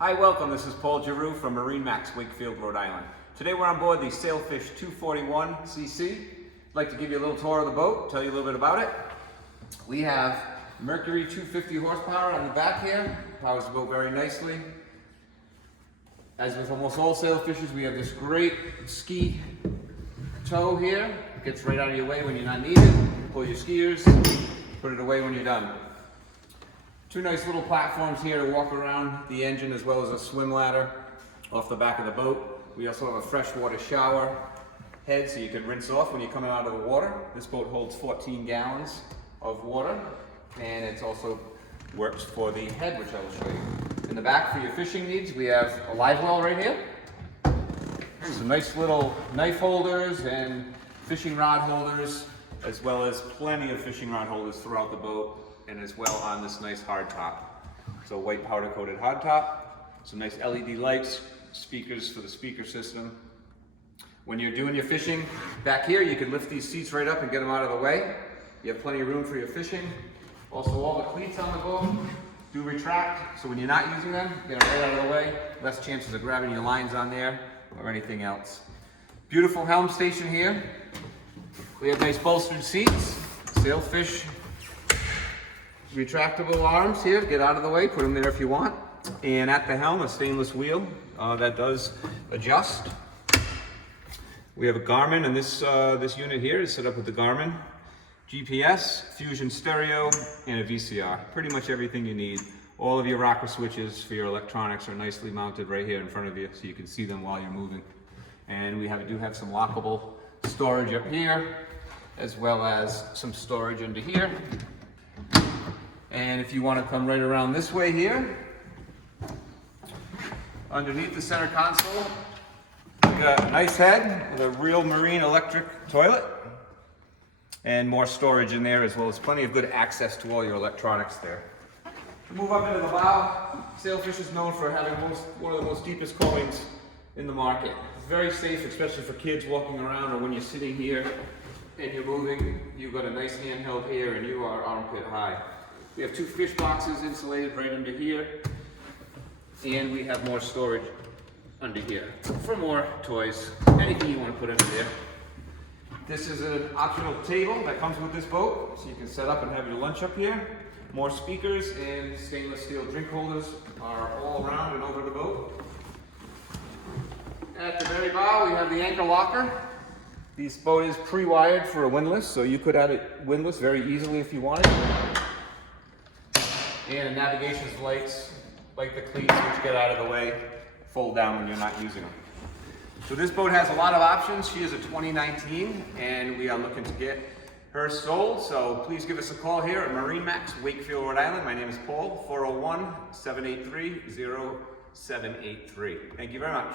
Hi, welcome. This is Paul Giroux from MarineMax Wakefield, Rhode Island. Today we're on board the Sailfish 241cc. I'd like to give you a little tour of the boat, tell you a little bit about it. We have Mercury 250 horsepower on the back here. Powers the boat very nicely. As with almost all Sailfishes, we have this great ski tow here. It gets right out of your way when you're not needed. Pull your skiers, put it away when you're done. Two nice little platforms here to walk around the engine, as well as a swim ladder off the back of the boat. We also have a freshwater shower head so you can rinse off when you're coming out of the water. This boat holds 14 gallons of water, and it also works for the head, which I will show you. In the back for your fishing needs, we have a live well right here. Some nice little knife holders and fishing rod holders, as well as plenty of fishing rod holders throughout the boat, and as well on this nice hardtop. So white powder coated hardtop, some nice LED lights, speakers for the speaker system. When you're doing your fishing back here, you can lift these seats right up and get them out of the way. You have plenty of room for your fishing. Also, all the cleats on the boat do retract, so when you're not using them, get them right out of the way. Less chances of grabbing your lines on there or anything else. Beautiful Helm Station here. We have nice bolstered seats, Sailfish retractable arms here, get out of the way, put them there if you want. And at the helm, a stainless wheel that does adjust. We have a Garmin, and this unit here is set up with the Garmin GPS, Fusion stereo, and a VCR. Pretty much everything you need. All of your rocker switches for your electronics are nicely mounted right here in front of you, so you can see them while you're moving. And we do have some lockable storage up here, as well as some storage under here. And if you want to come right around this way here, underneath the center console, we got a nice head with a real marine electric toilet, and more storage in there, as well as plenty of good access to all your electronics there. To move up into the bow, Sailfish is known for having one of the most deepest combings in the market. It's very safe, especially for kids walking around, or when you're sitting here and you're moving. You've got a nice handheld here, and you are armpit high. We have two fish boxes insulated right under here, and we have more storage under here for more toys, anything you want to put under there. This is an optional table that comes with this boat, so you can set up and have your lunch up here. More speakers and stainless steel drink holders are all around and over the boat. At the very bow, we have the anchor locker. This boat is pre-wired for a windlass, so you could add it windlass very easily if you wanted. And navigation lights, like the cleats, which get out of the way, fold down when you're not using them. So this boat has a lot of options. She is a 2019, and we are looking to get her sold. So please give us a call here at MarineMax Wakefield, Rhode Island. My name is Paul, 401-783-0783. Thank you very much.